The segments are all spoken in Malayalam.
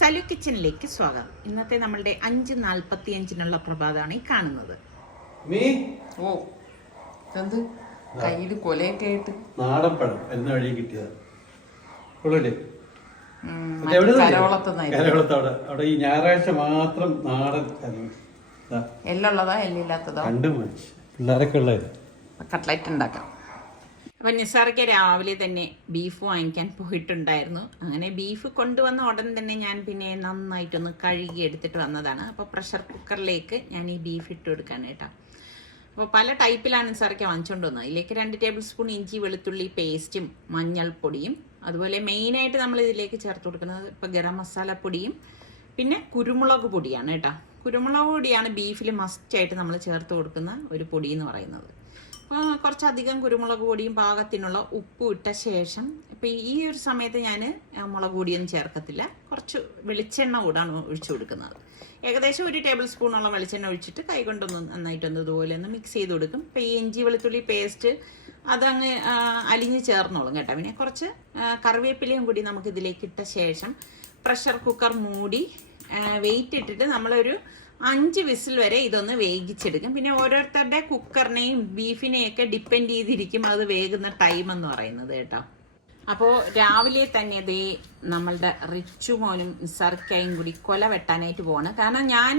സലു കിച്ചണിലേക്ക് സ്വാഗതം. ഇന്നത്തെ നമ്മളുടെ 5:45 പ്രഭാതമാണ് ഈ കാണുന്നത്. കയ്യിൽ കൊലയൊക്കെ ആയിട്ട് നാടൻ പഴം എന്ന വഴി കിട്ടിയത് അവിടെ ഈ ഞായറാഴ്ച മാത്രം നാടൻ എല്ലുള്ളതാ എല്ലില്ലാത്തതോ രണ്ടും പിള്ളേരൊക്കെ ഉള്ളത് കട്ട്ലറ്റ് ഉണ്ടാക്കാം. അപ്പം നിസാർക്ക് രാവിലെ തന്നെ ബീഫ് വാങ്ങിക്കാൻ പോയിട്ടുണ്ടായിരുന്നു. അങ്ങനെ ബീഫ് കൊണ്ടുവന്ന ഉടൻ തന്നെ ഞാൻ പിന്നെ നന്നായിട്ടൊന്ന് കഴുകി എടുത്തിട്ട് വന്നതാണ്. അപ്പോൾ പ്രഷർ കുക്കറിലേക്ക് ഞാൻ ഈ ബീഫ് ഇട്ട് കൊടുക്കാൻ കേട്ടോ. അപ്പോൾ പല ടൈപ്പിലാണ് നിസാർക്ക് വാങ്ങിച്ചുകൊണ്ട് വന്നത്. ഇതിലേക്ക് 2 ടേബിൾ സ്പൂൺ ഇഞ്ചി വെളുത്തുള്ളി പേസ്റ്റും മഞ്ഞൾപ്പൊടിയും അതുപോലെ മെയിനായിട്ട് നമ്മൾ ഇതിലേക്ക് ചേർത്ത് കൊടുക്കുന്നത് ഇപ്പോൾ ഗരം മസാല പൊടിയും പിന്നെ കുരുമുളക് പൊടിയാണ് കേട്ടോ. കുരുമുളക് പൊടിയാണ് ബീഫിൽ മസ്റ്റായിട്ട് നമ്മൾ ചേർത്ത് കൊടുക്കുന്ന ഒരു പൊടി എന്ന് പറയുന്നത്. കുറച്ചധികം കുരുമുളക് പൊടിയും പാകത്തിനുള്ള ഉപ്പും ഇട്ട ശേഷം ഇപ്പം ഈ ഒരു സമയത്ത് ഞാൻ മുളക് പൊടിയൊന്നും ചേർക്കത്തില്ല. കുറച്ച് വെളിച്ചെണ്ണ കൂടാണ് ഒഴിച്ചു കൊടുക്കുന്നത്. ഏകദേശം 1 ടേബിൾ സ്പൂണോളം വെളിച്ചെണ്ണ ഒഴിച്ചിട്ട് കൈകൊണ്ടൊന്ന് നന്നായിട്ടൊന്ന് ഇതുപോലെ ഒന്ന് മിക്സ് ചെയ്ത് കൊടുക്കും. ഇപ്പം ഈ ഇഞ്ചി വെളുത്തുള്ളി പേസ്റ്റ് അതങ്ങ് അലിഞ്ഞ് ചേർന്നോളും കേട്ടോ. പിന്നെ കുറച്ച് കറിവേപ്പിലയും കൂടി നമുക്ക് ഇതിലേക്ക് ഇട്ട ശേഷം പ്രഷർ കുക്കർ മൂടി വെയിറ്റ് ഇട്ടിട്ട് നമ്മളൊരു 5 വിസിൽ വരെ ഇതൊന്ന് വേവിച്ചെടുക്കും. പിന്നെ ഓരോരുത്തരുടെ കുക്കറിനെയും ബീഫിനെയൊക്കെ ഡിപ്പെൻഡ് ചെയ്തിരിക്കും അത് വേകുന്ന ടൈം എന്ന് പറയുന്നത് കേട്ടോ. അപ്പോൾ രാവിലെ തന്നെ അതേ നമ്മളുടെ റിച്ചു മോനും നിസാർക്കയും കൂടി കൊല വെട്ടാനായിട്ട് പോവാണ്. കാരണം ഞാൻ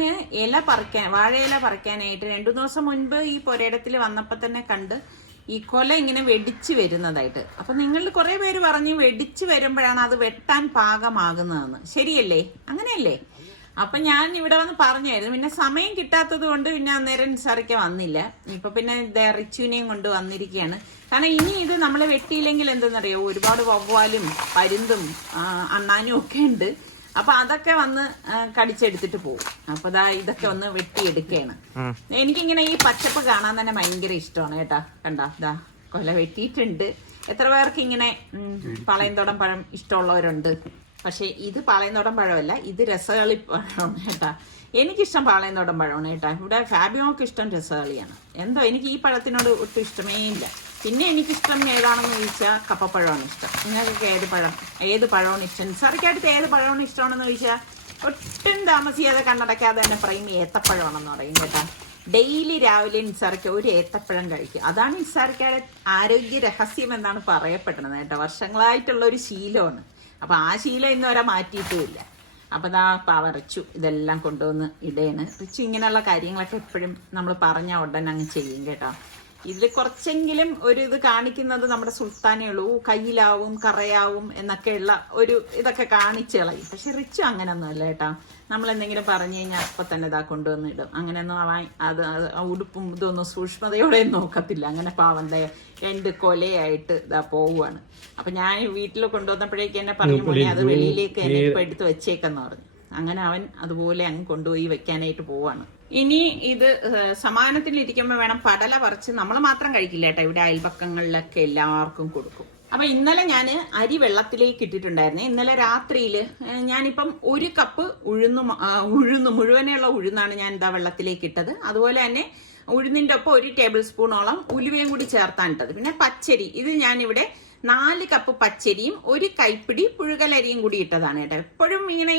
വാഴയില പറിക്കാനായിട്ട് 2 ദിവസം മുൻപ് ഈ പുരയിടത്തിൽ വന്നപ്പോൾ തന്നെ കണ്ട് ഈ കൊല ഇങ്ങനെ വെടിച്ച് വരുന്നതായിട്ട്. അപ്പം നിങ്ങൾ കുറേ പേര് പറഞ്ഞ് വെടിച്ച് വരുമ്പോഴാണ് അത് വെട്ടാൻ പാകമാകുന്നതെന്ന്. ശരിയല്ലേ? അങ്ങനെയല്ലേ? അപ്പം ഞാൻ ഇവിടെ വന്ന് പറഞ്ഞായിരുന്നു. പിന്നെ സമയം കിട്ടാത്തത് കൊണ്ട് പിന്നെ അന്നേരം നിസാറിക്ക വന്നില്ല. ഇപ്പൊ പിന്നെ റിച്ചുവിനെയും കൊണ്ട് വന്നിരിക്കുകയാണ്. കാരണം ഇനി ഇത് നമ്മൾ വെട്ടിയില്ലെങ്കിൽ എന്തെന്നറിയോ, ഒരുപാട് വവ്വാലും പരുന്തും അണ്ണാനും ഒക്കെ ഉണ്ട്. അപ്പൊ അതൊക്കെ വന്ന് കടിച്ചെടുത്തിട്ട് പോകും. അപ്പൊ ഇതൊക്കെ ഒന്ന് വെട്ടിയെടുക്കുകയാണ്. എനിക്കിങ്ങനെ ഈ പച്ചപ്പ് കാണാൻ തന്നെ ഭയങ്കര ഇഷ്ടമാണ് കേട്ടാ. കണ്ടാ കൊല വെട്ടിയിട്ടുണ്ട്. എത്ര പേർക്ക് ഇങ്ങനെ പാളയംതോടൻ പഴം ഇഷ്ടമുള്ളവരുണ്ട്? പക്ഷെ ഇത് പാളയംതോടൻ പഴമല്ല, ഇത് രസകളി പഴമാണ് കേട്ടാ. എനിക്കിഷ്ടം പാളയംതോടൻ പഴമാണ് കേട്ടാ. ഇവിടെ ഫാബിയോക്ക് ഇഷ്ടം രസകളിയാണ്. എന്തോ എനിക്ക് ഈ പഴത്തിനോട് ഒട്ടും ഇഷ്ടമേ ഇല്ല. പിന്നെ എനിക്കിഷ്ടം ഏതാണെന്ന് ചോദിച്ചാൽ കപ്പപ്പഴമാണ് ഇഷ്ടം. നിങ്ങൾക്കൊക്കെ ഏത് പഴമാണ് ഇഷ്ടം? നിസാർക്കടുത്ത് ഏത് പഴമാണ് ഇഷ്ടമാണെന്ന് ചോദിച്ചാൽ ഒട്ടും താമസിയാതെ കണ്ണടയ്ക്കാതെ തന്നെ പറയും ഏത്തപ്പഴമാണെന്ന് പറയും കേട്ടാ. ഡെയിലി രാവിലെ നിസാർക്ക് ഒരു ഏത്തപ്പഴം കഴിക്കും. അതാണ് നിസാർക്കയുടെ ആരോഗ്യ രഹസ്യം എന്നാണ് പറയപ്പെടുന്നത് കേട്ടോ. വർഷങ്ങളായിട്ടുള്ള ഒരു ശീലമാണ്. അപ്പൊ ആ ശീലം ഇന്നുവരെ മാറ്റിയിട്ടുമില്ല. അപ്പൊ റിച്ചു ഇതെല്ലാം കൊണ്ടുവന്ന് ഇടയാണ്. റിച്ചു ഇങ്ങനെയുള്ള കാര്യങ്ങളൊക്കെ എപ്പോഴും നമ്മൾ പറഞ്ഞ ഉടനെ അങ്ങ് ചെയ്യും കേട്ടോ. ഇതിൽ കുറച്ചെങ്കിലും ഒരു ഇത് കാണിക്കുന്നത് നമ്മുടെ സുൽത്താനേ ഉള്ളൂ. കയ്യിലാവും കറയാവും എന്നൊക്കെയുള്ള ഒരു ഇതൊക്കെ കാണിച്ചു കളയും. പക്ഷെ റിച്ചു അങ്ങനെയൊന്നും അല്ല കേട്ടോ. നമ്മൾ എന്തെങ്കിലും പറഞ്ഞു കഴിഞ്ഞാൽ അപ്പം തന്നെ കൊണ്ടുവന്ന് ഇടും. അങ്ങനെയൊന്നും അത് ഉടുപ്പും ഇതൊന്നും സൂക്ഷ്മതയോടെ നോക്കത്തില്ല. അങ്ങനെ പാവന്റെ 2 കൊലയായിട്ട് പോവുകയാണ്. അപ്പൊ ഞാൻ വീട്ടിൽ കൊണ്ടുവന്നപ്പോഴേക്ക് എന്നെ പറഞ്ഞു മോനെ അത് വെളിയിലേക്ക് എന്നെ ഇപ്പൊ എടുത്ത് വെച്ചേക്കെന്ന് പറഞ്ഞു. അങ്ങനെ അവൻ അതുപോലെ അങ്ങ് കൊണ്ടുപോയി വെക്കാനായിട്ട് പോവാണ്. ഇനി ഇത് സമാനത്തിലിരിക്കുമ്പോൾ വേണം പടല പറിച്ച് നമ്മൾ മാത്രം കഴിക്കില്ല കേട്ടോ. ഇവിടെ അയൽപക്കങ്ങളിലൊക്കെ എല്ലാവർക്കും കൊടുക്കും. അപ്പൊ ഇന്നലെ ഞാൻ അരി വെള്ളത്തിലേക്ക് ഇട്ടിട്ടുണ്ടായിരുന്നേ. ഇന്നലെ രാത്രിയിൽ ഞാനിപ്പം 1 കപ്പ് ഉഴുന്ന് മുഴുവനെയുള്ള ഉഴുന്നാണ് ഞാൻ വെള്ളത്തിലേക്ക് ഇട്ടത്. അതുപോലെ തന്നെ ഉഴുന്നിന്റെ ഒപ്പം 1 ടേബിൾ സ്പൂണോളം ഉലുവയും കൂടി ചേർത്താനിട്ടത്. പിന്നെ പച്ചരി, ഇത് ഞാനിവിടെ 4 കപ്പ് പച്ചരിയും 1 കൈപ്പിടി പുഴുകലരിയും കൂടി ഇട്ടതാണ് കേട്ടോ. എപ്പോഴും ഇങ്ങനെ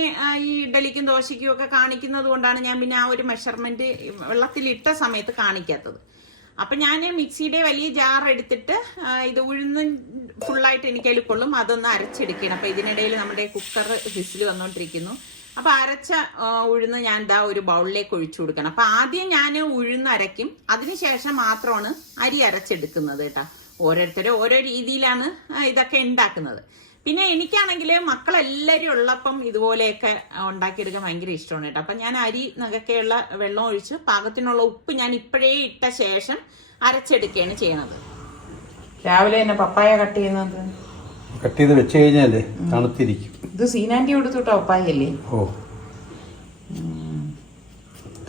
ഈ ഇഡലിക്കും ദോശയ്ക്കും ഒക്കെ കാണിക്കുന്നത് കൊണ്ടാണ് ഞാൻ പിന്നെ ആ ഒരു മെഷർമെന്റ് വെള്ളത്തിലിട്ട സമയത്ത് കാണിക്കാത്തത്. അപ്പൊ ഞാൻ മിക്സിയുടെ വലിയ ജാർ എടുത്തിട്ട് ഇത് ഉഴുന്ന് ഫുള്ളായിട്ട് എനിക്കതിൽ കൊള്ളും, അതൊന്ന് അരച്ചെടുക്കണം. അപ്പൊ ഇതിനിടയിൽ നമ്മുടെ കുക്കർ വിസിൽ വന്നോണ്ടിരിക്കുന്നു. അപ്പൊ അരച്ച ഉഴുന്ന് ഞാൻ ഒരു ബൗളിലേക്ക് ഒഴിച്ചു കൊടുക്കണം. അപ്പൊ ആദ്യം ഞാൻ ഉഴുന്ന് അരയ്ക്കും, അതിനുശേഷം മാത്രമാണ് അരി അരച്ചെടുക്കുന്നത് കേട്ടോ. ഓരോരുത്തരും ഓരോ രീതിയിലാണ് ഇതൊക്കെ ഉണ്ടാക്കുന്നത്. പിന്നെ എനിക്കാണെങ്കിൽ മക്കളെല്ലാവരും ഉള്ളപ്പം ഇതുപോലെയൊക്കെ ഉണ്ടാക്കിയെടുക്കാൻ ഭയങ്കര ഇഷ്ടമാണ് കേട്ടോ. അപ്പം ഞാൻ അരി നകക്കെയുള്ള വെള്ളം ഒഴിച്ച് പാകത്തിനുള്ള ഉപ്പ് ഞാൻ ഇപ്പോഴേ ഇട്ട ശേഷം അരച്ചെടുക്കുകയാണ് ചെയ്യണത്. രാവിലെ തന്നെ പപ്പായ കട്ട് ചെയ്ത് വെച്ച് കഴിഞ്ഞാലേ തണുത്തിരിക്കും. ഇത് സീനാൻറ്റി കൊടുത്തുട്ടോ പപ്പായ അല്ലേ? ഓ,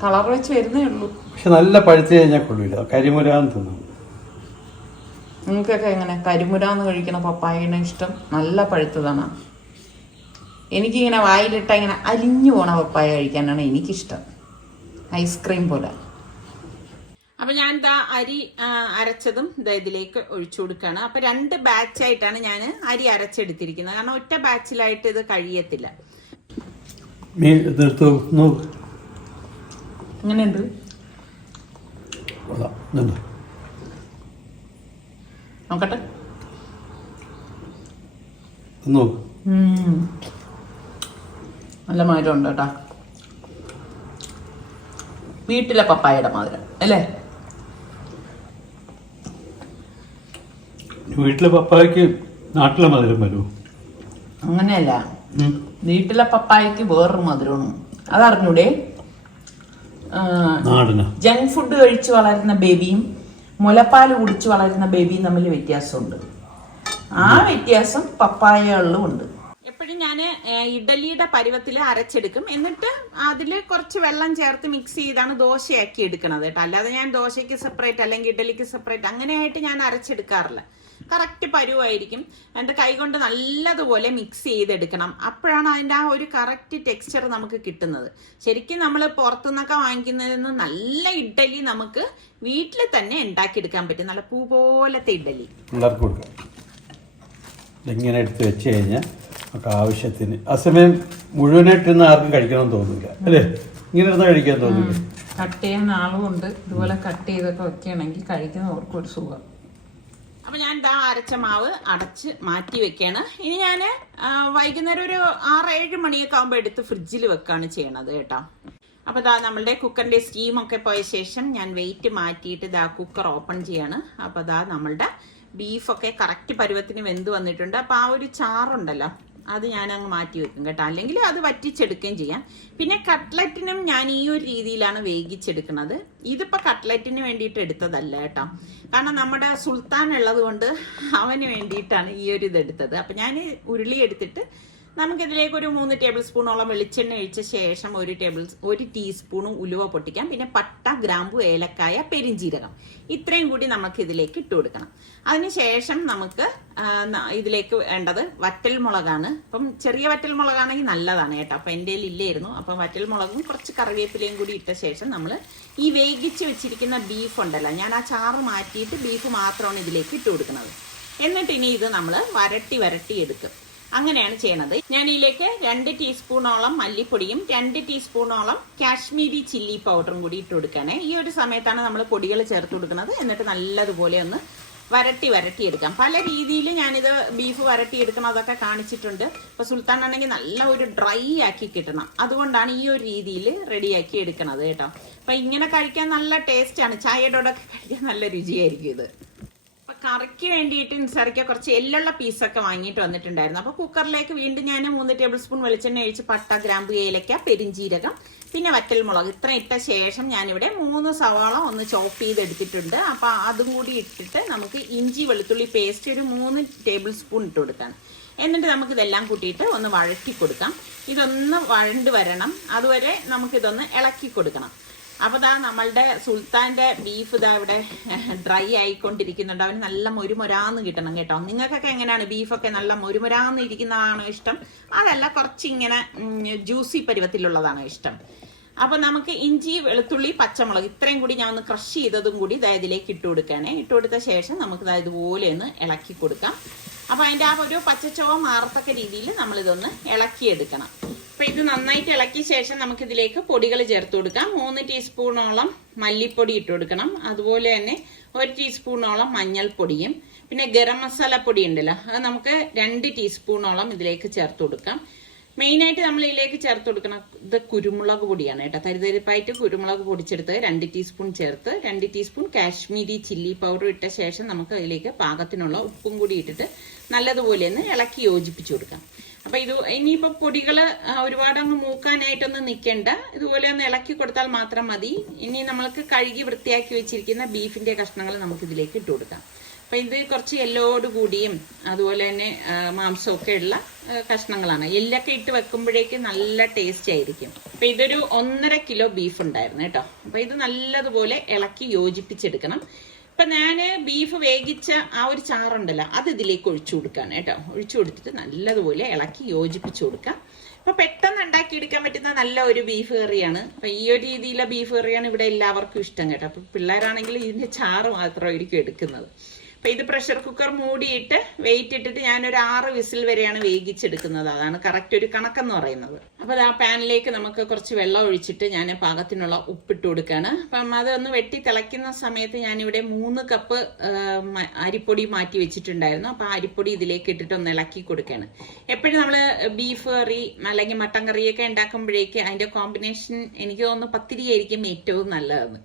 കളർ വെച്ച് വരുന്നേ ഉള്ളൂ. പക്ഷെ നല്ല പഴുത്ത് കഴിഞ്ഞാൽ കൊള്ളില്ല, കരിമുരാന്ന് തിന്നും. നിങ്ങൾക്കൊക്കെ എങ്ങനെ കരിമുരാന്ന് കഴിക്കണ പപ്പായനെ ഇഷ്ടം? നല്ല പഴുത്തതാണ്. എനിക്കിങ്ങനെ വായിലിട്ട ഇങ്ങനെ അലിഞ്ഞു പോണ പപ്പായ കഴിക്കാനാണ് എനിക്കിഷ്ടം, ഐസ്ക്രീം പോലെ. അപ്പൊ ഞാൻ അരി അരച്ചതും ഇതിലേക്ക് ഒഴിച്ചു കൊടുക്കുകയാണ്. അപ്പൊ 2 ബാച്ചായിട്ടാണ് ഞാൻ അരി അരച്ചെടുത്തിരിക്കുന്നത്. കാരണം ഒറ്റ ബാച്ചിലായിട്ട് ഇത് കഴിയത്തില്ല. ഇതെടുത്ത് നോക്ക്. എങ്ങനെയുണ്ട്? അതാ ഇതുണ്ട്. നോക്കട്ടെ. ഇത് നോക്ക്. നല്ല മധുരം ഉണ്ട് കേട്ടാ. വീട്ടിലെ പപ്പായയുടെ മധുരം അല്ലേ? വീട്ടിലെ പപ്പായക്ക് നാട്ടിലെ മധുരം വരുമോ? അങ്ങനെയല്ല, വീട്ടിലെ പപ്പായക്ക് വേറൊരു മധുരമാണ്. അതറിഞ്ഞൂടെ? നാടന ജങ്ക് ഫുഡ് കഴിച്ച് വളരുന്ന ബേബിയും മുലപ്പാല് കുടിച്ച് വളരുന്ന ബേബിയും തമ്മിൽ വ്യത്യാസമുണ്ട്. ആ വ്യത്യാസം പപ്പായകളിലും ഉണ്ട്. എപ്പോഴും ഞാൻ ഇഡലിയുടെ പരുവത്തിൽ അരച്ചെടുക്കും. എന്നിട്ട് അതിൽ കുറച്ച് വെള്ളം ചേർത്ത് മിക്സ് ചെയ്താണ് ദോശയാക്കി എടുക്കണത് കേട്ടോ. അല്ലാതെ ഞാൻ ദോശയ്ക്ക് സെപ്പറേറ്റ് അല്ലെങ്കിൽ ഇഡലിക്ക് സെപ്പറേറ്റ് അങ്ങനെയായിട്ട് ഞാൻ അരച്ചെടുക്കാറില്ല. കറക്റ്റ് പരുവായിരിക്കും. എൻ്റെ കൈകൊണ്ട് നല്ലതുപോലെ മിക്സ് ചെയ്തെടുക്കണം. അപ്പോഴാണ് അതിൻ്റെ ആ ഒരു കറക്റ്റ് ടെക്സ്ചർ നമുക്ക് കിട്ടുന്നത്. ശരിക്കും നമ്മൾ പുറത്തുനിന്നൊക്കെ വാങ്ങിക്കുന്നതിൽ നിന്ന് നല്ല ഇഡലി നമുക്ക് വീട്ടിൽ തന്നെ ഉണ്ടാക്കിയെടുക്കാൻ പറ്റും. നല്ല പൂ പോലത്തെ ഇഡലി പിള്ളേർക്ക് കൊടുക്കാം. ഇങ്ങനെ എടുത്ത് വെച്ച് കഴിഞ്ഞാൽ നമുക്ക് ആവശ്യത്തിന്. അസമയം മുഴുവനായിട്ടൊന്നും ആർക്കും കഴിക്കണമെന്ന് തോന്നില്ല അല്ലേ? ഇങ്ങനെ ഇരുന്ന് കഴിക്കാൻ തോന്നില്ല. കട്ട് ചെയ്യാൻ ആളും ഉണ്ട്. ഇതുപോലെ കട്ട് ചെയ്തൊക്കെ വെക്കുകയാണെങ്കിൽ കഴിക്കുന്നവർക്ക് ഒരു സുഖം. അപ്പൊ ഞാൻ ഇതാ അരച്ച മാവ് അടച്ച് മാറ്റി വെക്കാണ്. ഇനി ഞാൻ വൈകുന്നേരം ഒരു 6-7 മണിയൊക്കെ ആകുമ്പോൾ എടുത്ത് ഫ്രിഡ്ജിൽ വെക്കാണ് ചെയ്യണത് കേട്ടോ. അപ്പൊ ഇതാ നമ്മളുടെ കുക്കറിന്റെ സ്റ്റീമൊക്കെ പോയ ശേഷം ഞാൻ വെയിറ്റ് മാറ്റിയിട്ട് ഇതാ കുക്കർ ഓപ്പൺ ചെയ്യാണ്. അപ്പൊ ഇതാ നമ്മളുടെ ബീഫൊക്കെ കറക്റ്റ് പരുവത്തിന് വെന്ത് വന്നിട്ടുണ്ട്. അപ്പൊ ആ ഒരു ചാറുണ്ടല്ലോ അത് ഞാൻ അങ്ങ് മാറ്റി വെക്കും കേട്ടോ. അല്ലെങ്കിൽ അത് വറ്റിച്ചെടുക്കുകയും ചെയ്യാം. പിന്നെ കട്ട്ലറ്റിനും ഞാൻ ഈ ഒരു രീതിയിലാണ് വേവിച്ചെടുക്കുന്നത്. ഇതിപ്പോൾ കട്ട്ലറ്റിന് വേണ്ടിയിട്ട് എടുത്തതല്ല കേട്ടോ. കാരണം നമ്മുടെ സുൽത്താൻ ഉള്ളത് കൊണ്ട് അവന് വേണ്ടിയിട്ടാണ് ഈ ഒരു ഇതെടുത്തത്. അപ്പം ഞാൻ ഉരുളി എടുത്തിട്ട് നമുക്കിതിലേക്ക് ഒരു 3 ടേബിൾ സ്പൂണോളം വെളിച്ചെണ്ണ ഒഴിച്ച ശേഷം 1 ടീസ്പൂണും ഉലുവ പൊട്ടിക്കാം. പിന്നെ പട്ട, ഗ്രാമ്പു, ഏലക്കായ, പെരിഞ്ചീരകം ഇത്രയും കൂടി നമുക്ക് ഇതിലേക്ക് ഇട്ട് കൊടുക്കണം. അതിനുശേഷം നമുക്ക് ഇതിലേക്ക് വേണ്ടത് വറ്റൽ മുളകാണ്. അപ്പം ചെറിയ വറ്റൽ മുളകാണെങ്കിൽ നല്ലതാണ് കേട്ടോ. അപ്പം എൻ്റെ ഇല്ലായിരുന്നു. അപ്പം വറ്റൽ മുളകും കുറച്ച് കറിവേപ്പിലയും കൂടി ഇട്ട ശേഷം നമ്മൾ ഈ വേവിച്ച് വെച്ചിരിക്കുന്ന ബീഫ് ഉണ്ടല്ലോ, ഞാൻ ആ ചാറ് മാറ്റിയിട്ട് ബീഫ് മാത്രമാണ് ഇതിലേക്ക് ഇട്ട് കൊടുക്കുന്നത്. എന്നിട്ട് ഇനി ഇത് നമ്മൾ വരട്ടി എടുക്കും. അങ്ങനെയാണ് ചെയ്യണത്. ഞാൻ ഇതിലേക്ക് 2 ടീസ്പൂണോളം മല്ലിപ്പൊടിയും 2 ടീസ്പൂണോളം കാശ്മീരി ചില്ലി പൗഡറും കൂടി ഇട്ട് കൊടുക്കണേ. ഈ ഒരു സമയത്താണ് നമ്മൾ പൊടികൾ ചേർത്ത് കൊടുക്കുന്നത്. എന്നിട്ട് നല്ലതുപോലെ ഒന്ന് വരട്ടി എടുക്കാം. പല രീതിയിൽ ഞാനിത് ബീഫ് വരട്ടി എടുക്കണതൊക്കെ കാണിച്ചിട്ടുണ്ട്. ഇപ്പൊ സുൽത്താൻ ആണെങ്കിൽ നല്ല ഒരു ഡ്രൈ ആക്കി കിട്ടണം. അതുകൊണ്ടാണ് ഈ ഒരു രീതിയിൽ റെഡിയാക്കി എടുക്കണത് കേട്ടോ. അപ്പൊ ഇങ്ങനെ കഴിക്കാൻ നല്ല ടേസ്റ്റാണ്. ചായയുടെ കൂടെ ഒക്കെ കഴിക്കാൻ നല്ല രുചിയായിരിക്കും ഇത്. കറിക്ക് വേണ്ടിയിട്ട് നിസ്സാരിക്ക കുറച്ച് എല്ലുള്ള പീസൊക്കെ വാങ്ങിയിട്ട് വന്നിട്ടുണ്ടായിരുന്നു. അപ്പോൾ കുക്കറിലേക്ക് വീണ്ടും ഞാൻ 3 ടേബിൾ സ്പൂൺ വെളിച്ചെണ്ണ ഒഴിച്ച് പട്ട, ഗ്രാമ്പു, ഏലക്ക, പെരിഞ്ചീരകം, പിന്നെ വറ്റൽ മുളക് ഇത്ര ഇട്ട ശേഷം ഞാനിവിടെ 3 സവാള ഒന്ന് ചോപ്പ് ചെയ്തെടുത്തിട്ടുണ്ട്. അപ്പോൾ അതും കൂടി ഇട്ടിട്ട് നമുക്ക് ഇഞ്ചി വെളുത്തുള്ളി പേസ്റ്റ് ഒരു 3 ടേബിൾ സ്പൂൺ ഇട്ട് കൊടുക്കാം. എന്നിട്ട് നമുക്കിതെല്ലാം കൂട്ടിയിട്ട് ഒന്ന് വഴറ്റി കൊടുക്കാം. ഇതൊന്ന് വഴണ്ട് വരണം. അതുവരെ നമുക്കിതൊന്ന് ഇളക്കി കൊടുക്കണം. അപ്പോൾ ഇതാ നമ്മളുടെ സുൽത്താൻ്റെ ബീഫ് ഇതാ ഇവിടെ ഡ്രൈ ആയിക്കൊണ്ടിരിക്കുന്നുണ്ട്. അവന് നല്ല മൊരുമൊരാന്ന് കിട്ടണം കേട്ടോ. നിങ്ങൾക്കൊക്കെ എങ്ങനെയാണ്? ബീഫൊക്കെ നല്ല മൊരുമൊരാന്ന് ഇരിക്കുന്നതാണോ ഇഷ്ടം? അതല്ല കുറച്ചിങ്ങനെ ജ്യൂസി പരുവത്തിലുള്ളതാണോ ഇഷ്ടം? അപ്പോൾ നമുക്ക് ഇഞ്ചി, വെളുത്തുള്ളി, പച്ചമുളക് ഇത്രയും കൂടി ഞാൻ ഒന്ന് ക്രഷ് ചെയ്തതും കൂടി ഇതിലേക്ക് ഇട്ട് കൊടുക്കുകയാണ്. ഇട്ട് കൊടുത്ത ശേഷം നമുക്ക് ഇതുപോലെ ഒന്ന് ഇളക്കി കൊടുക്കാം. അപ്പോൾ അതിൻ്റെ ആ ഒരു പച്ചച്ചോവ മാറത്തക്ക രീതിയിൽ നമ്മളിതൊന്ന് ഇളക്കിയെടുക്കണം. അപ്പോൾ ഇത് നന്നായിട്ട് ഇളക്കിയ ശേഷം നമുക്കിതിലേക്ക് പൊടികൾ ചേർത്ത് കൊടുക്കാം. 3 ടീസ്പൂണോളം മല്ലിപ്പൊടി ഇട്ട് കൊടുക്കണം. അതുപോലെ തന്നെ 1 ടീസ്പൂണോളം മഞ്ഞൾപ്പൊടിയും പിന്നെ ഗരം മസാല പൊടി ഉണ്ടല്ലോ, അത് നമുക്ക് 2 ടീസ്പൂണോളം ഇതിലേക്ക് ചേർത്ത് കൊടുക്കാം. മെയിനായിട്ട് നമ്മൾ ഇതിലേക്ക് ചേർത്ത് കൊടുക്കണം ഇത് കുരുമുളക് പൊടിയാണ് കേട്ടോ. തരിതരിപ്പായിട്ട് കുരുമുളക് പൊടിച്ചെടുത്ത് 2 ടീസ്പൂൺ ചേർത്ത് 2 ടീസ്പൂൺ കാശ്മീരി ചില്ലി പൗഡർ ഇട്ട ശേഷം നമുക്ക് അതിലേക്ക് പാകത്തിനുള്ള ഉപ്പും കൂടി ഇട്ടിട്ട് നല്ലതുപോലെ ഒന്ന് ഇളക്കി യോജിപ്പിച്ചു കൊടുക്കാം. അപ്പൊ ഇത് ഇനിയിപ്പോ പൊടികള് ഒരുപാട് അങ്ങ് മൂക്കാനായിട്ടൊന്നും നിൽക്കേണ്ട. ഇതുപോലെ ഒന്ന് ഇളക്കി കൊടുത്താൽ മാത്രം മതി. ഇനി നമ്മൾക്ക് കഴുകി വൃത്തിയാക്കി വെച്ചിരിക്കുന്ന ബീഫിന്റെ കഷ്ണങ്ങൾ നമുക്ക് ഇതിലേക്ക് ഇട്ട് കൊടുക്കാം. അപ്പൊ ഇത് കുറച്ച് എല്ലോട് കൂടിയും അതുപോലെ തന്നെ മാംസമൊക്കെ ഉള്ള കഷ്ണങ്ങളാണ്. എല്ലൊക്കെ ഇട്ട് വെക്കുമ്പോഴേക്ക് നല്ല ടേസ്റ്റ് ആയിരിക്കും. അപ്പൊ ഇതൊരു 1.5 കിലോ ബീഫ് ഉണ്ടായിരുന്നു കേട്ടോ. അപ്പൊ ഇത് നല്ലതുപോലെ ഇളക്കി യോജിപ്പിച്ചെടുക്കണം. ഇപ്പൊ ഞാന് ബീഫ് വേവിച്ച ആ ഒരു ചാറുണ്ടല്ലോ അത് ഇതിലേക്ക് ഒഴിച്ചു കൊടുക്കാണ് കേട്ടോ. ഒഴിച്ചു കൊടുത്തിട്ട് നല്ലതുപോലെ ഇളക്കി യോജിപ്പിച്ചു കൊടുക്കാം. അപ്പൊ പെട്ടെന്ന് ഉണ്ടാക്കിയെടുക്കാൻ പറ്റുന്ന നല്ല ഒരു ബീഫ് കറിയാണ്. അപ്പൊ ഈ ഒരു രീതിയിലുള്ള ബീഫ് കറിയാണ് ഇവിടെ എല്ലാവർക്കും ഇഷ്ടം കേട്ടോ. അപ്പൊ പിള്ളേരാണെങ്കിൽ ഇതിന്റെ ചാറ് മാത്രമായിരിക്കും എടുക്കുന്നത്. അപ്പൊ ഇത് പ്രഷർ കുക്കർ മൂടിയിട്ട് വെയിറ്റ് ഇട്ടിട്ട് ഞാനൊരു 6 വിസിൽ വരെയാണ് വേവിച്ചെടുക്കുന്നത്. അതാണ് കറക്റ്റ് ഒരു കണക്കെന്ന് പറയുന്നത്. അപ്പൊ ആ പാനിലേക്ക് നമുക്ക് കുറച്ച് വെള്ളം ഒഴിച്ചിട്ട് ഞാൻ പാകത്തിനുള്ള ഉപ്പിട്ട് കൊടുക്കുകയാണ്. അപ്പം അതൊന്ന് വെട്ടി തിളയ്ക്കുന്ന സമയത്ത് ഞാനിവിടെ 3 കപ്പ് അരിപ്പൊടി മാറ്റി വെച്ചിട്ടുണ്ടായിരുന്നു. അപ്പൊ ആ അരിപ്പൊടി ഇതിലേക്ക് ഇട്ടിട്ട് ഒന്ന് ഇളക്കി കൊടുക്കുകയാണ്. എപ്പോഴും നമ്മൾ ബീഫ് കറി അല്ലെങ്കിൽ മട്ടൻ കറിയൊക്കെ ഉണ്ടാക്കുമ്പോഴേക്ക് അതിന്റെ കോമ്പിനേഷൻ എനിക്ക് തോന്നുന്നു പത്തിരി ആയിരിക്കും ഏറ്റവും നല്ലതെന്ന്.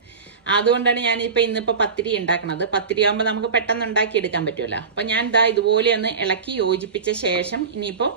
അതുകൊണ്ടാണ് ഞാനിപ്പോൾ ഇന്നിപ്പോൾ പത്തിരി ഉണ്ടാക്കുന്നത്. പത്തിരി ആകുമ്പോൾ നമുക്ക് പെട്ടെന്ന് ഉണ്ടാക്കിയെടുക്കാൻ പറ്റുമല്ലോ. അപ്പം ഞാൻ ഇതുപോലെ ഒന്ന് ഇളക്കി യോജിപ്പിച്ച ശേഷം ഇനിയിപ്പോൾ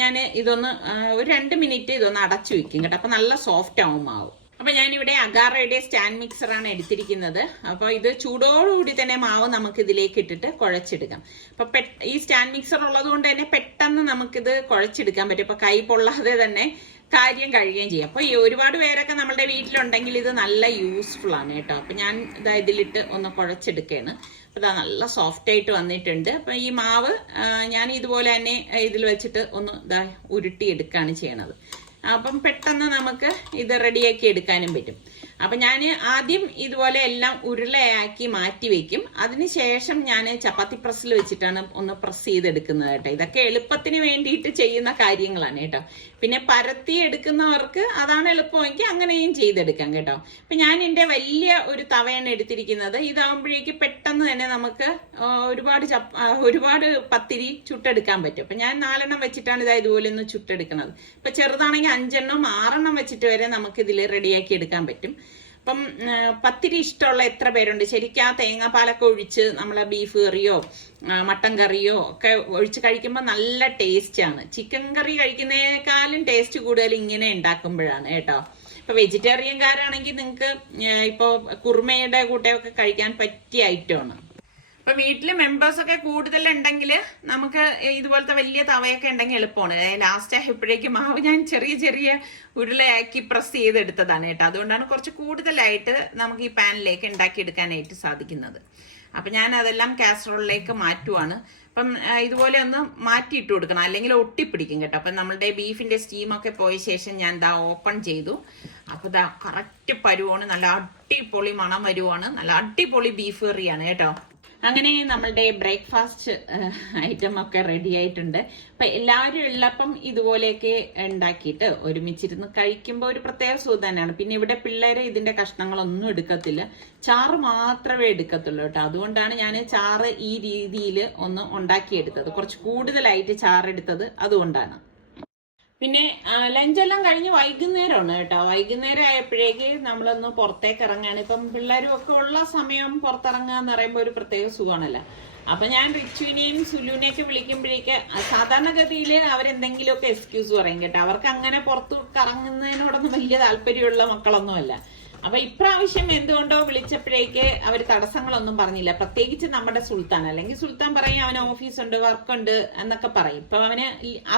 ഞാൻ ഇതൊന്ന് ഒരു 2 മിനിറ്റ് ഇതൊന്ന് അടച്ചു വെക്കും കേട്ടോ. അപ്പം നല്ല സോഫ്റ്റ് ആവും മാവ്. അപ്പം ഞാനിവിടെ അഗാറയുടെ സ്റ്റാൻഡ് മിക്സറാണ് എടുത്തിരിക്കുന്നത്. അപ്പോൾ ഇത് ചൂടോടുകൂടി തന്നെ മാവ് നമുക്ക് ഇതിലേക്ക് ഇട്ടിട്ട് കുഴച്ചെടുക്കാം. അപ്പം ഈ സ്റ്റാൻഡ് മിക്സർ ഉള്ളത് കൊണ്ട് തന്നെ പെട്ടെന്ന് നമുക്കിത് കുഴച്ചെടുക്കാൻ പറ്റും. ഇപ്പം കൈ പൊള്ളാതെ തന്നെ കാര്യം കഴിയുകയും ചെയ്യാം. അപ്പോൾ ഈ ഒരുപാട് പേരൊക്കെ നമ്മുടെ വീട്ടിലുണ്ടെങ്കിൽ ഇത് നല്ല യൂസ്ഫുൾ ആണ് കേട്ടോ. അപ്പം ഞാൻ ഇതിലിട്ട് ഒന്ന് കുഴച്ചെടുക്കുകയാണ്. അപ്പോൾ നല്ല സോഫ്റ്റ് ആയിട്ട് വന്നിട്ടുണ്ട്. അപ്പം ഈ മാവ് ഞാൻ ഇതുപോലെ തന്നെ ഇതിൽ വെച്ചിട്ട് ഒന്ന് ഉരുട്ടിയെടുക്കുകയാണ് ചെയ്യണത്. അപ്പം പെട്ടെന്ന് നമുക്ക് ഇത് റെഡിയാക്കി എടുക്കാനും പറ്റും. അപ്പം ഞാൻ ആദ്യം ഇതുപോലെ എല്ലാം ഉരുളയാക്കി മാറ്റി വെക്കും. അതിനുശേഷം ഞാൻ ചപ്പാത്തി പ്രസ്സിൽ വെച്ചിട്ടാണ് ഒന്ന് പ്രസ് ചെയ്തെടുക്കുന്നത് കേട്ടോ. ഇതൊക്കെ എളുപ്പത്തിന് വേണ്ടിയിട്ട് ചെയ്യുന്ന കാര്യങ്ങളാണ് കേട്ടോ. പിന്നെ പരത്തി എടുക്കുന്നവർക്ക് അതാണ് എളുപ്പമെങ്കിൽ അങ്ങനെയും ചെയ്തെടുക്കാം കേട്ടോ. അപ്പം ഞാൻ എൻ്റെ വലിയ ഒരു തവയാണ് എടുത്തിരിക്കുന്നത്. ഇതാകുമ്പോഴേക്ക് പെട്ടെന്ന് തന്നെ നമുക്ക് ഒരുപാട് പത്തിരി ചുട്ടെടുക്കാൻ പറ്റും. അപ്പം ഞാൻ 4 വെച്ചിട്ടാണ് ഇതുപോലെ ഒന്ന് ചുട്ടെടുക്കുന്നത്. ഇപ്പം ചെറുതാണെങ്കിൽ 5 6 വെച്ചിട്ട് വരെ നമുക്ക് ഇതിൽ റെഡിയാക്കി എടുക്കാൻ പറ്റും. അപ്പം പത്തിരി ഇഷ്ടമുള്ള എത്ര പേരുണ്ട്? ശരിക്കും ആ തേങ്ങാപ്പാലൊക്കെ ഒഴിച്ച് നമ്മളെ ബീഫ് കറിയോ മട്ടൻ കറിയോ ഒക്കെ ഒഴിച്ച് കഴിക്കുമ്പോൾ നല്ല ടേസ്റ്റാണ്. ചിക്കൻ കറി കഴിക്കുന്നതിനേക്കാളും ടേസ്റ്റ് കൂടുതൽ ഇങ്ങനെ ഉണ്ടാക്കുമ്പോഴാണ് കേട്ടോ. ഇപ്പൊ വെജിറ്റേറിയൻകാരാണെങ്കിൽ നിങ്ങൾക്ക് ഇപ്പോൾ കുറുമയുടെ കൂട്ടയൊക്കെ കഴിക്കാൻ പറ്റിയ ഐറ്റമാണ്. ഇപ്പൊ വീട്ടില് മെമ്പേഴ്സ് ഒക്കെ കൂടുതലുണ്ടെങ്കിൽ നമുക്ക് ഇതുപോലത്തെ വലിയ തവയൊക്കെ ഉണ്ടെങ്കിൽ എളുപ്പമാണ്. ലാസ്റ്റ് ആയപ്പോഴേക്കും മാവ് ഞാൻ ചെറിയ ഉരുളയാക്കി പ്രസ് ചെയ്തെടുത്തതാണ് കേട്ടോ. അതുകൊണ്ടാണ് കുറച്ച് കൂടുതലായിട്ട് നമുക്ക് ഈ പാനിലേക്ക് ഉണ്ടാക്കിയെടുക്കാനായിട്ട് സാധിക്കുന്നത്. അപ്പൊ ഞാൻ അതെല്ലാം കാസറോളിലേക്ക് മാറ്റുവാണ്. അപ്പം ഇതുപോലെ ഒന്ന് മാറ്റിയിട്ട് കൊടുക്കണം, അല്ലെങ്കിൽ ഒട്ടിപ്പിടിക്കും കേട്ടോ. അപ്പം നമ്മളുടെ ബീഫിന്റെ സ്റ്റീമൊക്കെ പോയ ശേഷം ഞാൻ ഓപ്പൺ ചെയ്തു. അപ്പൊ കറക്റ്റ് പരുവാണ്, നല്ല അടിപൊളി മണം വരുവാണ്, നല്ല അടിപൊളി ബീഫ് കറിയാണ് കേട്ടോ. അങ്ങനെ നമ്മളുടെ ബ്രേക്ക്ഫാസ്റ്റ് ഐറ്റം ഒക്കെ റെഡി ആയിട്ടുണ്ട്. അപ്പൊ എല്ലാവരും ഉള്ളപ്പം ഇതുപോലെയൊക്കെ ഉണ്ടാക്കിയിട്ട് ഒരുമിച്ചിരുന്ന് കഴിക്കുമ്പോൾ ഒരു പ്രത്യേക സുഖം തന്നെയാണ്. പിന്നെ ഇവിടെ പിള്ളേരെ ഇതിന്റെ കഷ്ണങ്ങളൊന്നും എടുക്കത്തില്ല, ചാറ് മാത്രമേ എടുക്കത്തുള്ളൂ കേട്ടോ. അതുകൊണ്ടാണ് ഞാൻ ചാറ് ഈ രീതിയിൽ ഒന്ന് ഉണ്ടാക്കിയെടുത്തത്, കുറച്ച് കൂടുതലായിട്ട് ചാറെടുത്തത് അതുകൊണ്ടാണ്. പിന്നെ ലഞ്ചെല്ലാം കഴിഞ്ഞ് വൈകുന്നേരമാണ് കേട്ടോ. വൈകുന്നേരം ആയപ്പോഴേക്ക് നമ്മളൊന്ന് പുറത്തേക്ക് ഇറങ്ങാണ്. ഇപ്പം പിള്ളേരും ഒക്കെ ഉള്ള സമയം പുറത്തിറങ്ങുക എന്ന് പറയുമ്പോൾ ഒരു പ്രത്യേക സുഖമാണല്ലോ. അപ്പൊ ഞാൻ റിച്ചുവിനെയും സുലുവിനെയൊക്കെ വിളിക്കുമ്പോഴേക്ക് സാധാരണഗതിയിൽ അവരെന്തെങ്കിലുമൊക്കെ എക്സ്ക്യൂസ് പറയും കേട്ടോ. അവർക്ക് അങ്ങനെ പുറത്ത് കറങ്ങുന്നതിനോടൊന്നും വലിയ താല്പര്യമുള്ള മക്കളൊന്നുമല്ല. അപ്പൊ ഇപ്രാവശ്യം എന്തുകൊണ്ടോ വിളിച്ചപ്പോഴേക്ക് അവർ തടസ്സങ്ങളൊന്നും പറഞ്ഞില്ല. പ്രത്യേകിച്ച് നമ്മുടെ സുൽത്താൻ. അല്ലെങ്കിൽ സുൽത്താൻ പറയും അവന് ഓഫീസുണ്ട്, വർക്കുണ്ട് എന്നൊക്കെ പറയും. ഇപ്പൊ അവന്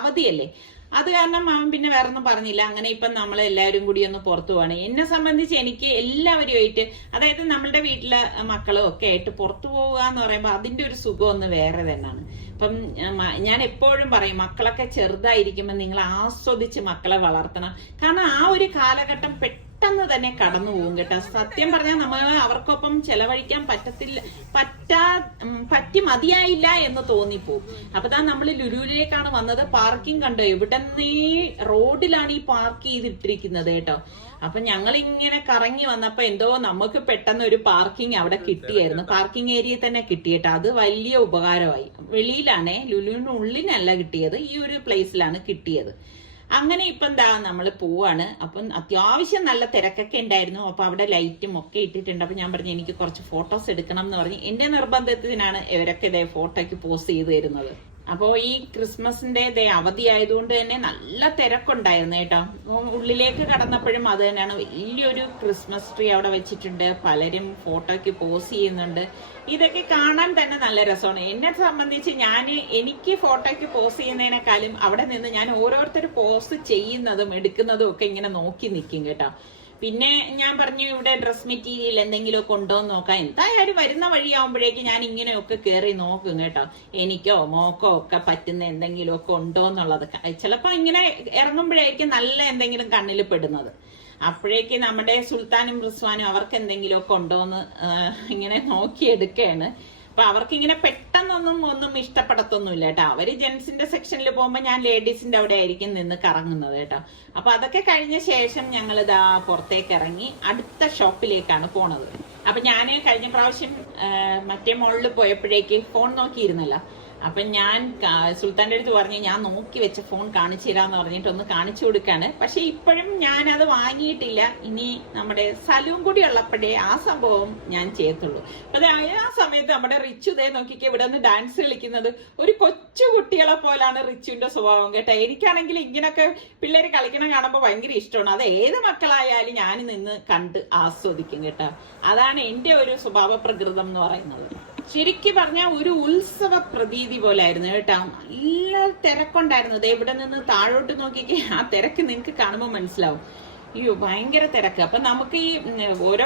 അവധിയല്ലേ, അത് കാരണം അവൻ പിന്നെ വേറെ ഒന്നും പറഞ്ഞില്ല. അങ്ങനെ ഇപ്പം നമ്മൾ എല്ലാവരും കൂടി ഒന്ന് പുറത്തു പോവാണ്. എന്നെ സംബന്ധിച്ച് എനിക്ക് എല്ലാവരുമായിട്ട്, അതായത് നമ്മളുടെ വീട്ടിലെ മക്കളും ഒക്കെ ആയിട്ട് പുറത്തു പോവുക എന്ന് പറയുമ്പോൾ അതിന്റെ ഒരു സുഖം ഒന്ന് വേറെ തന്നെയാണ്. അപ്പം ഞാൻ എപ്പോഴും പറയും, മക്കളൊക്കെ ചെറുതായിരിക്കുമ്പോൾ നിങ്ങൾ ആസ്വദിച്ച് മക്കളെ വളർത്തണം. കാരണം ആ ഒരു കാലഘട്ടം പെട്ടെന്ന് തന്നെ കടന്നു പോകും കേട്ടോ. സത്യം പറഞ്ഞാൽ നമ്മൾ അവർക്കൊപ്പം ചെലവഴിക്കാൻ പറ്റി മതിയായില്ല എന്ന് തോന്നിപ്പോവും. അപ്പൊ നമ്മൾ ലുലുവിലേക്കാണ് വന്നത്. പാർക്കിംഗ് കണ്ടോ, എവിടെന്നേ റോഡിലാണ് ഈ പാർക്ക് ചെയ്തിട്ടിരിക്കുന്നത് കേട്ടോ. അപ്പൊ ഞങ്ങൾ ഇങ്ങനെ കറങ്ങി വന്നപ്പോ എന്തോ നമുക്ക് പെട്ടെന്ന് ഒരു പാർക്കിംഗ് അവിടെ കിട്ടിയായിരുന്നു. പാർക്കിംഗ് ഏരിയ തന്നെ കിട്ടിയിട്ട് അത് വലിയ ഉപകാരമായി. വെളിയിലാണേ, ലുലുവിനുള്ളിനല്ല കിട്ടിയത്, ഈ ഒരു പ്ലേസിലാണ് കിട്ടിയത്. അങ്ങനെ ഇപ്പം നമ്മൾ പോവാണ്. അപ്പം അത്യാവശ്യം നല്ല തിരക്കൊക്കെ ഉണ്ടായിരുന്നു. അപ്പൊ അവിടെ ലൈറ്റും ഒക്കെ ഇട്ടിട്ടുണ്ട്. അപ്പൊ ഞാൻ പറഞ്ഞു എനിക്ക് കുറച്ച് ഫോട്ടോസ് എടുക്കണം എന്ന് പറഞ്ഞ് എന്റെ നിർബന്ധത്തിനാണ് ഇവരൊക്കെ ഫോട്ടോയ്ക്ക് പോസ്റ്റ് ചെയ്ത് തരുന്നത്. അപ്പോൾ ഈ ക്രിസ്മസിന്റെ അവധി ആയതുകൊണ്ട് തന്നെ നല്ല തിരക്കുണ്ടായിരുന്നു കേട്ടോ. ഉള്ളിലേക്ക് കടന്നപ്പോഴും അത് തന്നെയാണ്, വലിയൊരു ക്രിസ്മസ് ട്രീ അവിടെ വെച്ചിട്ടുണ്ട്. പലരും ഫോട്ടോയ്ക്ക് പോസ്റ്റ് ചെയ്യുന്നുണ്ട്. ഇതൊക്കെ കാണാൻ തന്നെ നല്ല രസമാണ്. എന്നെ സംബന്ധിച്ച് എനിക്ക് ഫോട്ടോയ്ക്ക് പോസ്റ്റ് ചെയ്യുന്നതിനേക്കാളും അവിടെ നിന്ന് ഞാൻ ഓരോരുത്തർ പോസ്റ്റ് ചെയ്യുന്നതും എടുക്കുന്നതും ഒക്കെ ഇങ്ങനെ നോക്കി നിൽക്കും കേട്ടോ. പിന്നെ ഞാൻ പറഞ്ഞു ഇവിടെ ഡ്രസ് മെറ്റീരിയൽ എന്തെങ്കിലുമൊക്കെ ഉണ്ടോ എന്ന് നോക്കാം. എന്തായാലും വരുന്ന വഴിയാവുമ്പോഴേക്ക് ഞാൻ ഇങ്ങനെയൊക്കെ കയറി നോക്കും കേട്ടോ. എനിക്കോ മോക്കോ ഒക്കെ പറ്റുന്ന എന്തെങ്കിലുമൊക്കെ ഉണ്ടോ എന്നുള്ളത്. ചിലപ്പോൾ ഇങ്ങനെ ഇറങ്ങുമ്പോഴേക്കും നല്ല എന്തെങ്കിലും കണ്ണിൽ പെടുന്നത്. അപ്പോഴേക്ക് നമ്മുടെ സുൽത്താനും റിസ്വാനും അവർക്ക് എന്തെങ്കിലുമൊക്കെ ഉണ്ടോന്ന് ഇങ്ങനെ നോക്കിയെടുക്കുകയാണ്. അപ്പൊ അവർക്ക് ഇങ്ങനെ പെട്ടെന്നൊന്നും ഇഷ്ടപ്പെടത്തൊന്നുമില്ല കേട്ടോ. അവര് ജെന്റ്സിന്റെ സെക്ഷനിൽ പോകുമ്പോ ഞാൻ ലേഡീസിന്റെ അവിടെ ആയിരിക്കും നിന്ന് കറങ്ങുന്നത് കേട്ടോ. അപ്പൊ അതൊക്കെ കഴിഞ്ഞ ശേഷം ഞങ്ങൾ ഇതാ പുറത്തേക്ക് ഇറങ്ങി അടുത്ത ഷോപ്പിലേക്കാണ് പോണത്. അപ്പൊ ഞാൻ കഴിഞ്ഞ പ്രാവശ്യം മറ്റേ മോളിൽ പോയപ്പോഴേക്ക് ഫോൺ നോക്കിയിരുന്നല്ലോ. അപ്പൊ ഞാൻ സുൽത്താന്റെ അടുത്ത് പറഞ്ഞു ഞാൻ നോക്കി വെച്ച ഫോൺ കാണിച്ചു തരാന്ന് പറഞ്ഞിട്ട് ഒന്ന് കാണിച്ചു കൊടുക്കാണ്. പക്ഷെ ഇപ്പോഴും ഞാൻ അത് വാങ്ങിയിട്ടില്ല. ഇനി നമ്മുടെ സലൂൺ കൂടി ഉള്ളപ്പോഴേ ആ സംഭവം ഞാൻ ചെയ്യത്തുള്ളൂ. അപ്പൊ ആ സമയത്ത് നമ്മുടെ റിച്ചു ദേ നോക്കിക്ക് ഇവിടെ നിന്ന് ഡാൻസ് കളിക്കുന്നത് ഒരു കൊച്ചു കുട്ടികളെ പോലാണ് റിച്ചുവിന്റെ സ്വഭാവം കേട്ടോ. എനിക്കാണെങ്കിൽ ഇങ്ങനൊക്കെ പിള്ളേര് കളിക്കണം കാണുമ്പോൾ ഭയങ്കര ഇഷ്ടമാണ്. അത് ഏത് മക്കളായാലും ഞാൻ നിന്ന് കണ്ട് ആസ്വദിക്കും കേട്ടോ. അതാണ് എന്റെ ഒരു സ്വഭാവ പ്രകൃതം എന്ന് പറയുന്നത്. ശരിക്കും പറഞ്ഞാൽ ഒരു ഉത്സവ പ്രതീതി പോലെ ആയിരുന്നു കേട്ടോ. നല്ല തിരക്കുണ്ടായിരുന്നു. ഇവിടെ നിന്ന് താഴോട്ട് നോക്കിക്കേ, ആ തിരക്ക് നിനക്ക് കാണുമ്പോൾ മനസ്സിലാവും. അയ്യോ ഭയങ്കര തിരക്ക്. അപ്പൊ നമുക്ക് ഈ ഓരോ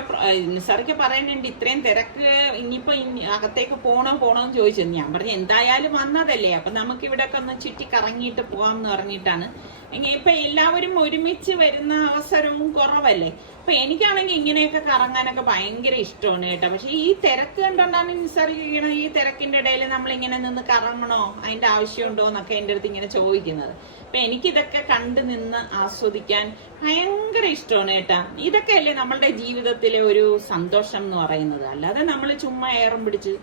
നിസാർക്ക് പറയുന്നുണ്ട് ഇത്രയും തിരക്ക് ഇനിയിപ്പോ അകത്തേക്ക് പോണോന്ന് ചോദിച്ചു. ഞാൻ പറഞ്ഞു എന്തായാലും വന്നതല്ലേ, അപ്പൊ നമുക്ക് ഇവിടെ ഒക്കെ ഒന്ന് ചുറ്റി കറങ്ങിയിട്ട് പോവാം എന്ന് പറഞ്ഞിട്ടാണ്. ഇപ്പൊ എല്ലാവരും ഒരുമിച്ച് വരുന്ന അവസരവും കുറവല്ലേ. അപ്പൊ എനിക്കാണെങ്കിൽ ഇങ്ങനെയൊക്കെ കറങ്ങാനൊക്കെ ഭയങ്കര ഇഷ്ടമാണ് കേട്ടോ. പക്ഷെ ഈ തിരക്ക് കണ്ടോണ്ടാണ് നിസ്സർഗിക്കണം ഈ തിരക്കിന്റെ ഇടയിൽ നമ്മളിങ്ങനെ നിന്ന് കറങ്ങണോ, അതിന്റെ ആവശ്യമുണ്ടോ എന്നൊക്കെ എൻ്റെ അടുത്ത് ഇങ്ങനെ ചോദിക്കുന്നത്. അപ്പൊ എനിക്കിതൊക്കെ കണ്ടു നിന്ന് ആസ്വദിക്കാൻ ഭയങ്കര ഇഷ്ടമാണ് കേട്ടാ. ഇതൊക്കെ അല്ലേ നമ്മളുടെ ജീവിതത്തിലെ ഒരു സന്തോഷം എന്ന് പറയുന്നത്. അല്ലാതെ നമ്മൾ ചുമ്മാ ഏറും പിടിച്ച്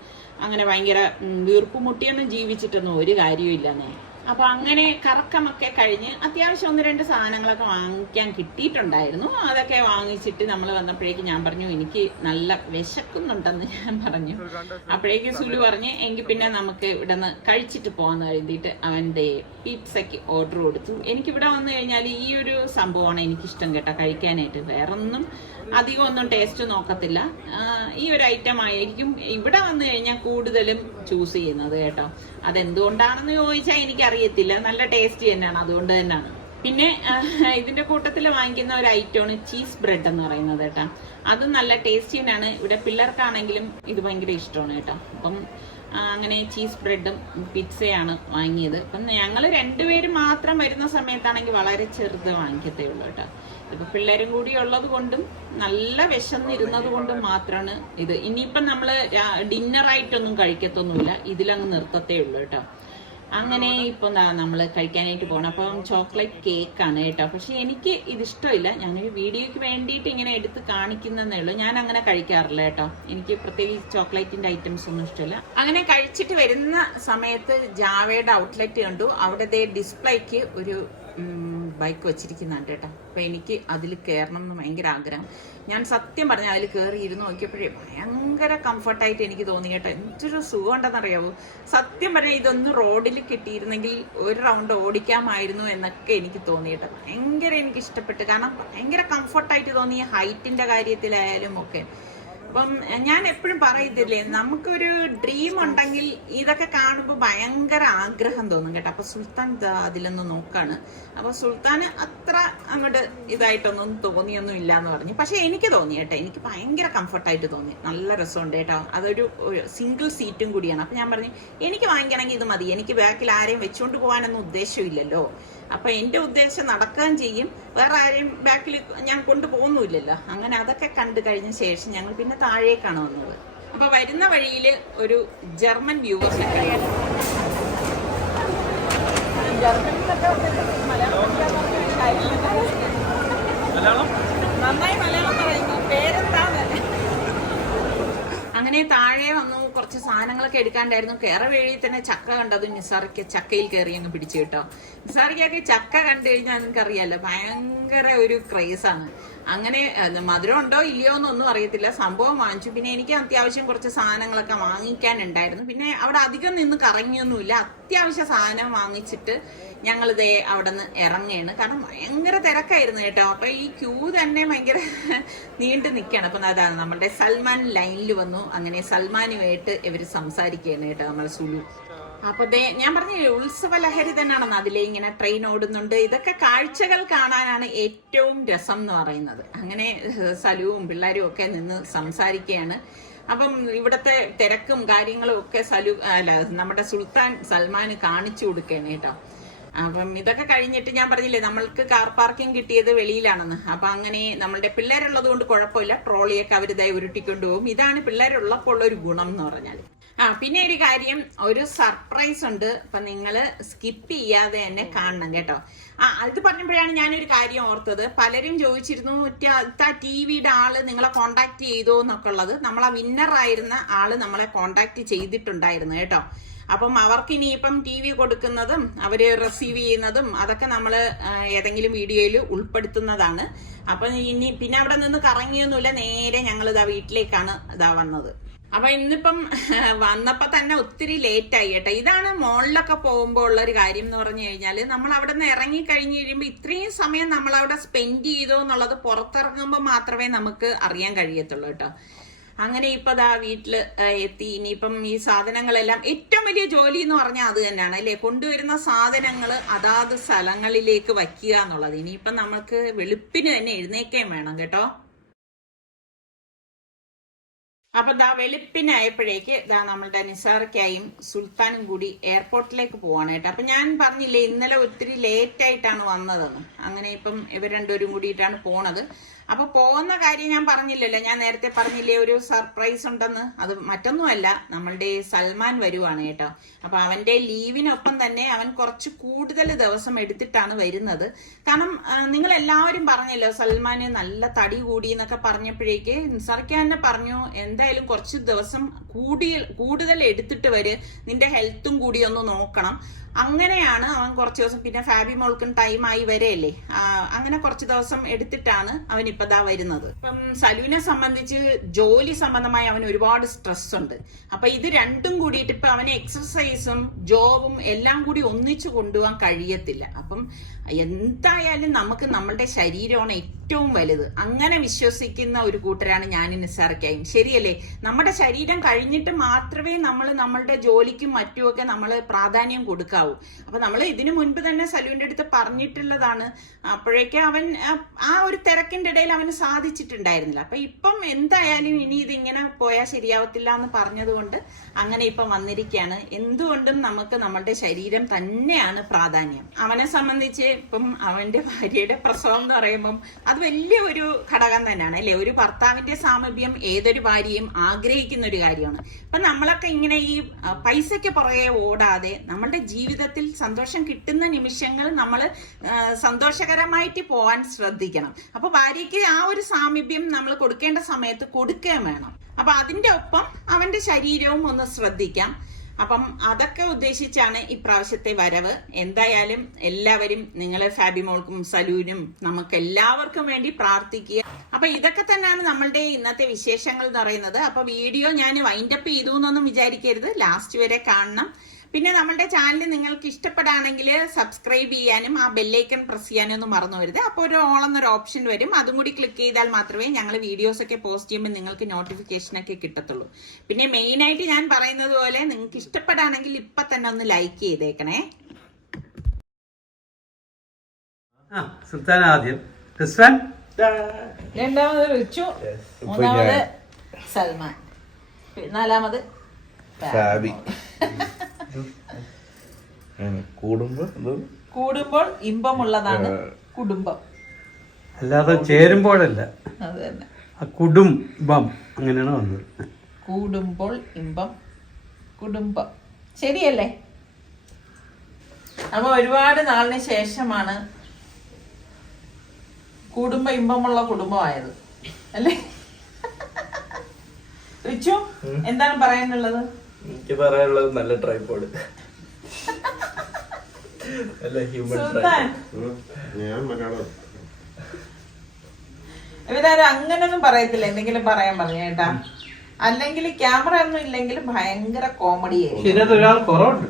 അങ്ങനെ ഭയങ്കര വീർപ്പുമുട്ടിയൊന്നും ജീവിച്ചിട്ടൊന്നും ഒരു കാര്യമില്ലെന്നേ. അപ്പൊ അങ്ങനെ കറക്കമൊക്കെ കഴിഞ്ഞ് അത്യാവശ്യം 1-2 സാധനങ്ങളൊക്കെ വാങ്ങിക്കാൻ കിട്ടിയിട്ടുണ്ടായിരുന്നു. അതൊക്കെ വാങ്ങിച്ചിട്ട് നമ്മൾ വന്നപ്പോഴേക്ക് ഞാൻ പറഞ്ഞു എനിക്ക് നല്ല വിശക്കുന്നുണ്ടെന്ന് ഞാൻ പറഞ്ഞു. അപ്പോഴേക്ക് സുലു പറഞ്ഞ് എങ്കിൽ പിന്നെ നമുക്ക് ഇവിടെ നിന്ന് കഴിച്ചിട്ട് പോകാന്ന് കരുതിയിട്ട് അവന്റെ പിസ്സയ്ക്ക് ഓർഡർ കൊടുത്തു. എനിക്കിവിടെ വന്നു കഴിഞ്ഞാൽ ഈ ഒരു സംഭവമാണ് എനിക്കിഷ്ടം കേട്ടോ കഴിക്കാനായിട്ട്. വേറൊന്നും അധികം ഒന്നും ടേസ്റ്റ് നോക്കത്തില്ല. ഈ ഒരു ഐറ്റം ആയിരിക്കും ഇവിടെ വന്നു കഴിഞ്ഞാൽ കൂടുതലും ചൂസ് ചെയ്യുന്നത് കേട്ടോ. അതെന്തുകൊണ്ടാണെന്ന് ചോദിച്ചാൽ എനിക്കറിയത്തില്ല. നല്ല ടേസ്റ്റ് തന്നെയാണ്, അതുകൊണ്ട് തന്നെയാണ്. പിന്നെ ഇതിന്റെ കൂട്ടത്തിൽ വാങ്ങിക്കുന്ന ഒരു ഐറ്റമാണ് ചീസ് ബ്രെഡ് എന്ന് പറയുന്നത് കേട്ടോ. അത് നല്ല ടേസ്റ്റി തന്നെയാണ്. ഇവിടെ പിള്ളേർക്കാണെങ്കിലും ഇത് ഭയങ്കര ഇഷ്ടമാണ് കേട്ടോ. അപ്പം അങ്ങനെ ചീസ് ബ്രെഡും പിസ്സയാണ് വാങ്ങിയത്. അപ്പം ഞങ്ങൾ 2 പേര് മാത്രം വരുന്ന സമയത്താണെങ്കിൽ വളരെ ചെറുത് വാങ്ങിക്കത്തേ ഉള്ളൂ കേട്ടോ. ഇപ്പൊ പിള്ളേരും കൂടി ഉള്ളത് കൊണ്ടും നല്ല വിശന്നിരുന്നത് കൊണ്ടും മാത്രമാണ് ഇത്. ഇനിയിപ്പം നമ്മള് ഡിന്നറായിട്ടൊന്നും കഴിക്കത്തൊന്നുമില്ല, ഇതിലങ്ങ് നിർത്തത്തേ ഉള്ളൂ കേട്ടോ. അങ്ങനെ ഇപ്പൊ നമ്മള് കഴിക്കാനായിട്ട് പോകണം. അപ്പം ചോക്ലേറ്റ് കേക്കാണ് കേട്ടോ. പക്ഷെ എനിക്ക് ഇതിഷ്ടമില്ല. ഞാനൊരു വീഡിയോക്ക് വേണ്ടിയിട്ട് ഇങ്ങനെ എടുത്ത് കാണിക്കുന്നതേ ഉള്ളൂ. ഞാൻ അങ്ങനെ കഴിക്കാറില്ല കേട്ടോ. എനിക്ക് പ്രത്യേകിച്ച് ചോക്ലേറ്റിന്റെ ഐറ്റംസ് ഒന്നും ഇഷ്ടമില്ല. അങ്ങനെ കഴിച്ചിട്ട് വരുന്ന സമയത്ത് ജാവയുടെ ഔട്ട്ലെറ്റ് കണ്ടു. അവിടെ ഡിസ്പ്ലേക്ക് ഒരു ബൈക്ക് വെച്ചിരിക്കുന്നുണ്ട് കേട്ടോ. അപ്പൊ എനിക്ക് അതിൽ കയറണം എന്ന് ഭയങ്കര ആഗ്രഹം. ഞാൻ സത്യം പറഞ്ഞാൽ അതിൽ കയറി ഇരുന്ന് നോക്കിയപ്പോഴേ ഭയങ്കര കംഫർട്ടായിട്ട് എനിക്ക് തോന്നി കേട്ടോ. എന്തൊരു സുഖം ഉണ്ടെന്നറിയാവൂ. സത്യം പറഞ്ഞാൽ ഇതൊന്ന് റോഡിൽ കിട്ടിയിരുന്നെങ്കിൽ ഒരു റൗണ്ട് ഓടിക്കാമായിരുന്നു എന്നൊക്കെ എനിക്ക് തോന്നി കേട്ടോ. ഭയങ്കര എനിക്ക് ഇഷ്ടപ്പെട്ടു. കാരണം ഭയങ്കര കംഫർട്ടായിട്ട് തോന്നി, ഹൈറ്റിന്റെ കാര്യത്തിലായാലും ഒക്കെ. അപ്പം ഞാൻ എപ്പോഴും പറയത്തില്ലേ, നമുക്കൊരു ഡ്രീം ഉണ്ടെങ്കിൽ ഇതൊക്കെ കാണുമ്പോൾ ഭയങ്കര ആഗ്രഹം തോന്നും കേട്ടോ. അപ്പൊ സുൽത്താൻ അതിലൊന്ന് നോക്കാണ്. അപ്പൊ സുൽത്താന് അത്ര അങ്ങോട്ട് ഇതായിട്ടൊന്നും തോന്നിയൊന്നും ഇല്ല എന്ന് പറഞ്ഞു. പക്ഷെ എനിക്ക് തോന്നി കേട്ടോ, എനിക്ക് ഭയങ്കര കംഫർട്ടായിട്ട് തോന്നി. നല്ല രസമുണ്ട് കേട്ടോ. അതൊരു സിംഗിൾ സീറ്റും കൂടിയാണ്. അപ്പൊ ഞാൻ പറഞ്ഞു എനിക്ക് വാങ്ങിക്കണമെങ്കിൽ ഇത് മതി, എനിക്ക് ബാക്കിൽ ആരെയും വെച്ചുകൊണ്ട് പോകാനൊന്നും ഉദ്ദേശമില്ലല്ലോ. അപ്പൊ എന്റെ ഉദ്ദേശം നടക്കുകയും ചെയ്യും, വേറെ ആരെയും ബാക്കിൽ ഞാൻ കൊണ്ടുപോകുന്നില്ലല്ലോ. അങ്ങനെ അതൊക്കെ കണ്ടു കഴിഞ്ഞ ശേഷം ഞങ്ങൾ പിന്നെ താഴേക്കാണ് വന്നത്. അപ്പൊ വരുന്ന വഴിയില് ഒരു ജർമ്മൻ വ്യൂവേഴ്സിനെ നന്നായി മലയാളം പറയുന്നു. പേരെന്താണ്? അങ്ങനെ താഴെ വന്നു. കുറച്ച് സാധനങ്ങളൊക്കെ എടുക്കാണ്ടായിരുന്നു. കയറ വഴി തന്നെ ചക്ക കണ്ടത് നിസാറിക്ക് ചക്കയിൽ കയറി അങ്ങ് പിടിച്ചു കേട്ടോ. നിസാറിക്കൊക്കെ ചക്ക കണ്ടു കഴിഞ്ഞാൽ നിങ്ങൾക്കറിയാലോ ഭയങ്കര ഒരു ക്രേസാണ്. അങ്ങനെ മധുരം ഉണ്ടോ ഇല്ലയോ എന്നൊന്നും അറിയത്തില്ല, സംഭവം വാങ്ങിച്ചു. പിന്നെ എനിക്ക് അത്യാവശ്യം കുറച്ച് സാധനങ്ങളൊക്കെ വാങ്ങിക്കാനുണ്ടായിരുന്നു. പിന്നെ അവിടെ അധികം നിന്ന് കറങ്ങിയൊന്നുമില്ല. അത്യാവശ്യ സാധനം വാങ്ങിച്ചിട്ട് ഞങ്ങളിതേ അവിടെ നിന്ന് ഇറങ്ങുകയാണ്. കാരണം ഭയങ്കര തിരക്കായിരുന്നു കേട്ടോ. അപ്പൊ ഈ ക്യൂ തന്നെ ഭയങ്കര നീണ്ടു നിൽക്കുകയാണ്. അപ്പൊ അതാണ് നമ്മുടെ സൽമാൻ ലൈനിൽ വന്നു. അങ്ങനെ സൽമാനുമായിട്ട് ഇവര് സംസാരിക്കുകയാണ് കേട്ടോ, നമ്മളെ സുലു. അപ്പൊ ഞാൻ പറഞ്ഞ ഉത്സവ ലഹരി തന്നെയാണെന്ന്. അതിലെ ഇങ്ങനെ ട്രെയിൻ ഓടുന്നുണ്ട്. ഇതൊക്കെ കാഴ്ചകൾ കാണാനാണ് ഏറ്റവും രസം എന്ന് പറയുന്നത്. അങ്ങനെ സലുവും പിള്ളേരും ഒക്കെ നിന്ന് സംസാരിക്കുകയാണ്. അപ്പം ഇവിടത്തെ തിരക്കും കാര്യങ്ങളും ഒക്കെ നമ്മുടെ സുൽത്താൻ സൽമാന് കാണിച്ചു കൊടുക്കുകയാണ് കേട്ടോ. അപ്പം ഇതൊക്കെ കഴിഞ്ഞിട്ട് ഞാൻ പറഞ്ഞില്ലേ നമ്മൾക്ക് കാർ പാർക്കിംഗ് കിട്ടിയത് വെളിയിലാണെന്ന്. അപ്പൊ അങ്ങനെ നമ്മളുടെ പിള്ളേരുള്ളത് കൊണ്ട് കുഴപ്പമില്ല, ട്രോളിയൊക്കെ അവർ ഉരുട്ടിക്കൊണ്ടുപോകും. ഇതാണ് പിള്ളേരുള്ളപ്പോൾ ഉള്ള ഒരു ഗുണം എന്ന് പറഞ്ഞാൽ. പിന്നെ ഒരു കാര്യം, ഒരു സർപ്രൈസ് ഉണ്ട്. അപ്പൊ നിങ്ങള് സ്കിപ്പ് ചെയ്യാതെ തന്നെ കാണണം കേട്ടോ. അത് പറഞ്ഞപ്പോഴാണ് ഞാനൊരു കാര്യം ഓർത്തത്. പലരും ചോദിച്ചിരുന്നു ടിവിയുടെ ആള് നിങ്ങളെ കോണ്ടാക്ട് ചെയ്തോ എന്നൊക്കെ ഉള്ളത്. നമ്മളെ വിന്നർ ആയിരുന്ന ആള് നമ്മളെ കോണ്ടാക്ട് ചെയ്തിട്ടുണ്ടായിരുന്നു കേട്ടോ. അപ്പം അവർക്ക് ഇനിയിപ്പം TV കൊടുക്കുന്നതും അവര് റിസീവ് ചെയ്യുന്നതും അതൊക്കെ നമ്മൾ ഏതെങ്കിലും വീഡിയോയിൽ ഉൾപ്പെടുത്തുന്നതാണ്. അപ്പം ഇനി പിന്നെ അവിടെ നിന്ന് കറങ്ങിയൊന്നുമില്ല, നേരെ ഞങ്ങൾ ഇതാ വീട്ടിലേക്കാണ് വന്നത്. അപ്പൊ ഇന്നിപ്പം വന്നപ്പോ തന്നെ ഒത്തിരി ലേറ്റ് ആയി കേട്ടോ. ഇതാണ് മോളിലൊക്കെ പോകുമ്പോൾ ഉള്ളൊരു കാര്യം എന്ന് പറഞ്ഞു കഴിഞ്ഞാല്, നമ്മൾ അവിടെ നിന്ന് ഇറങ്ങി കഴിഞ്ഞ് കഴിയുമ്പോൾ ഇത്രയും സമയം നമ്മൾ അവിടെ സ്പെൻഡ് ചെയ്തോ എന്നുള്ളത് പുറത്തിറങ്ങുമ്പോൾ മാത്രമേ നമുക്ക് അറിയാൻ കഴിയത്തുള്ളൂ കേട്ടോ. അങ്ങനെ ഇപ്പൊ ദാ വീട്ടില് എത്തി. ഇനിയിപ്പം ഈ സാധനങ്ങളെല്ലാം ഏറ്റവും വലിയ ജോലി എന്ന് പറഞ്ഞാൽ അത് തന്നെയാണ് അല്ലേ, കൊണ്ടുവരുന്ന സാധനങ്ങൾ അതാത് സ്ഥലങ്ങളിലേക്ക് വയ്ക്കുക എന്നുള്ളത്. ഇനിയിപ്പം നമുക്ക് വെളുപ്പിന് തന്നെ എഴുന്നേക്കാൻ വേണം കേട്ടോ. അപ്പൊ വെളുപ്പിനായപ്പോഴേക്ക് നമ്മളുടെ നിസാർക്കായും സുൽത്താനും കൂടി എയർപോർട്ടിലേക്ക് പോവാണ് കേട്ടോ. അപ്പൊ ഞാൻ പറഞ്ഞില്ലേ ഇന്നലെ ഒത്തിരി ലേറ്റ് ആയിട്ടാണ് വന്നതെന്ന്. അങ്ങനെ ഇപ്പം ഇവർ രണ്ടുപേരും കൂടിയിട്ടാണ് പോണത്. അപ്പൊ പോകുന്ന കാര്യം ഞാൻ പറഞ്ഞില്ലല്ലോ, ഞാൻ നേരത്തെ പറഞ്ഞില്ലേ ഒരു സർപ്രൈസ് ഉണ്ടെന്ന്. അത് മറ്റൊന്നുമല്ല, നമ്മളുടെ സൽമാൻ വരുവാണ് കേട്ടോ. അപ്പൊ അവന്റെ ലീവിനൊപ്പം തന്നെ അവൻ കുറച്ച് കൂടുതൽ ദിവസം എടുത്തിട്ടാണ് വരുന്നത്. കാരണം നിങ്ങൾ എല്ലാവരും പറഞ്ഞല്ലോ സൽമാന് നല്ല തടി കൂടി എന്നൊക്കെ പറഞ്ഞപ്പോഴേക്ക് നിസാർക്ക തന്നെ പറഞ്ഞു, എന്തായാലും കുറച്ച് ദിവസം കൂടുതൽ എടുത്തിട്ട് വര്, നിന്റെ ഹെൽത്തും കൂടി ഒന്ന് നോക്കണം. അങ്ങനെയാണ് അവൻ കുറച്ച് ദിവസം, പിന്നെ ഫാബി മോൾക്കും ടൈമായി വരെയല്ലേ, അങ്ങനെ കുറച്ച് ദിവസം എടുത്തിട്ടാണ് അവൻ ഇപ്പൊ വരുന്നത്. ഇപ്പം സലൂനെ സംബന്ധിച്ച് ജോലി സംബന്ധമായി അവന് ഒരുപാട് സ്ട്രെസ് ഉണ്ട്. അപ്പൊ ഇത് രണ്ടും കൂടിയിട്ട് ഇപ്പൊ അവന് എക്സർസൈസും ജോബും എല്ലാം കൂടി ഒന്നിച്ചു കൊണ്ടുപോകാൻ കഴിയത്തില്ല. അപ്പം എന്തായാലും നമുക്ക് നമ്മളുടെ ശരീരമാണ് ഏറ്റവും വലുത്. അങ്ങനെ വിശ്വസിക്കുന്ന ഒരു കൂട്ടരാണ് ഞാൻ നിസാർക്കായും. ശരിയല്ലേ, നമ്മുടെ ശരീരം കഴിഞ്ഞിട്ട് മാത്രമേ നമ്മൾ നമ്മളുടെ ജോലിക്കും മറ്റുമൊക്കെ നമ്മൾ പ്രാധാന്യം കൊടുക്കാവൂ. അപ്പൊ നമ്മൾ ഇതിനു മുൻപ് തന്നെ സലൂന്റെ അടുത്ത് പറഞ്ഞിട്ടുള്ളതാണ്. അപ്പോഴേക്കും അവൻ ആ ഒരു തിരക്കിന്റെ ഇടയിൽ അവന് സാധിച്ചിട്ടുണ്ടായിരുന്നില്ല. അപ്പൊ ഇപ്പം എന്തായാലും ഇനി ഇതിങ്ങനെ പോയാൽ ശരിയാവത്തില്ല എന്ന് പറഞ്ഞതുകൊണ്ട് അങ്ങനെ ഇപ്പം വന്നിരിക്കുകയാണ്. എന്തുകൊണ്ടും നമുക്ക് നമ്മളുടെ ശരീരം തന്നെയാണ് പ്രാധാന്യം. അവനെ സംബന്ധിച്ച് ഇപ്പം അവന്റെ ഭാര്യയുടെ പ്രസവം എന്ന് പറയുമ്പം അത് വലിയ ഒരു ഘടകം തന്നെയാണ് അല്ലെ. ഒരു ഭർത്താവിന്റെ സാമീപ്യം ഏതൊരു ഭാര്യയും ആഗ്രഹിക്കുന്ന ഒരു കാര്യമാണ്. ഇപ്പൊ നമ്മളൊക്കെ ഇങ്ങനെ ഈ പൈസയ്ക്ക് പുറകെ ഓടാതെ നമ്മളുടെ ജീവിതത്തിൽ സന്തോഷം കിട്ടുന്ന നിമിഷങ്ങൾ നമ്മൾ സന്തോഷകരമായിട്ട് പോവാൻ ശ്രദ്ധിക്കണം. അപ്പൊ ഭാര്യയ്ക്ക് ആ ഒരു സാമീപ്യം നമ്മൾ കൊടുക്കേണ്ട സമയത്ത് കൊടുക്കുകയും വേണം. അപ്പൊ അതിന്റെ ഒപ്പം അവന്റെ ശരീരവും ഒന്ന് ശ്രദ്ധിക്കാം. അപ്പം അതൊക്കെ ഉദ്ദേശിച്ചാണ് ഇപ്രാവശ്യത്തെ വരവ്. എന്തായാലും എല്ലാവരും നിങ്ങൾ ഫാബി മോൾക്കും സലൂനും നമുക്ക് എല്ലാവർക്കും വേണ്ടി പ്രാർത്ഥിക്കുക. അപ്പൊ ഇതൊക്കെ തന്നെയാണ് നമ്മളുടെ ഇന്നത്തെ വിശേഷങ്ങൾ എന്ന് പറയുന്നത്. അപ്പൊ വീഡിയോ ഞാൻ വൈൻഡപ്പ് ചെയ്തു എന്നൊന്നും വിചാരിക്കരുത്, ലാസ്റ്റ് വരെ കാണണം. പിന്നെ നമ്മളുടെ ചാനൽ നിങ്ങൾക്ക് ഇഷ്ടപ്പെടുകയാണെങ്കിൽ സബ്സ്ക്രൈബ് ചെയ്യാനും ആ ബെല്ലൈക്കൺ പ്രസ് ചെയ്യാനും ഒന്നും മറന്നു വരുത്. അപ്പോൾ ഒരു ഓൾ എന്നൊരു ഓപ്ഷൻ വരും, അതും കൂടി ക്ലിക്ക് ചെയ്താൽ മാത്രമേ ഞങ്ങൾ വീഡിയോസ് ഒക്കെ പോസ്റ്റ് ചെയ്യുമ്പോൾ നിങ്ങൾക്ക് നോട്ടിഫിക്കേഷനൊക്കെ കിട്ടത്തുള്ളൂ. പിന്നെ മെയിനായിട്ട് ഞാൻ പറയുന്നത് പോലെ നിങ്ങൾക്ക് ഇഷ്ടപ്പെടുകയാണെങ്കിൽ ഇപ്പം തന്നെ ഒന്ന് ലൈക്ക് ചെയ്തേക്കണേ. സുൽത്താൻ ആദ്യം, രണ്ടാമത് റിച്ചു, മൂന്നാമത് സൽമാൻ, നാലാമത് ഫാബി. കൂടുമ്പോൾ ഇമ്പമുള്ളതാണ് കുടുംബം, അല്ലാതെ ചേരുമ്പോഴല്ല. അത് തന്നെ, കുടുംബം അങ്ങനെയാണ് വന്നത്. കൂടുമ്പോൾ ഇമ്പം കുടുംബം, ശരിയല്ലേ? അപ്പൊ ഒരുപാട് നാളിന് ശേഷമാണ് കുടുംബ ഇമ്പമുള്ള കുടുംബമായത് അല്ലേ? റിച്ചു, എന്താണ് പറയാനുള്ളത്? എനിക്ക് പറയാനുള്ളത് നല്ല ട്രൈപോഡ്, ഇവരാരും അങ്ങനൊന്നും പറയത്തില്ല. എന്തെങ്കിലും പറയാൻ പറഞ്ഞു കേട്ടാ, അല്ലെങ്കിൽ ക്യാമറ ഒന്നും ഇല്ലെങ്കിൽ ഭയങ്കര കോമഡി ആയിരിക്കും. ഒരാൾ കുറവുണ്ട്,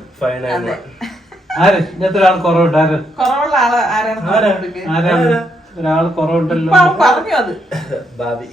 കുറവുള്ള ആള് ആരാണ്? ഒരാൾ കുറവുണ്ടല്ലോ, പറഞ്ഞു അത് ബാബി.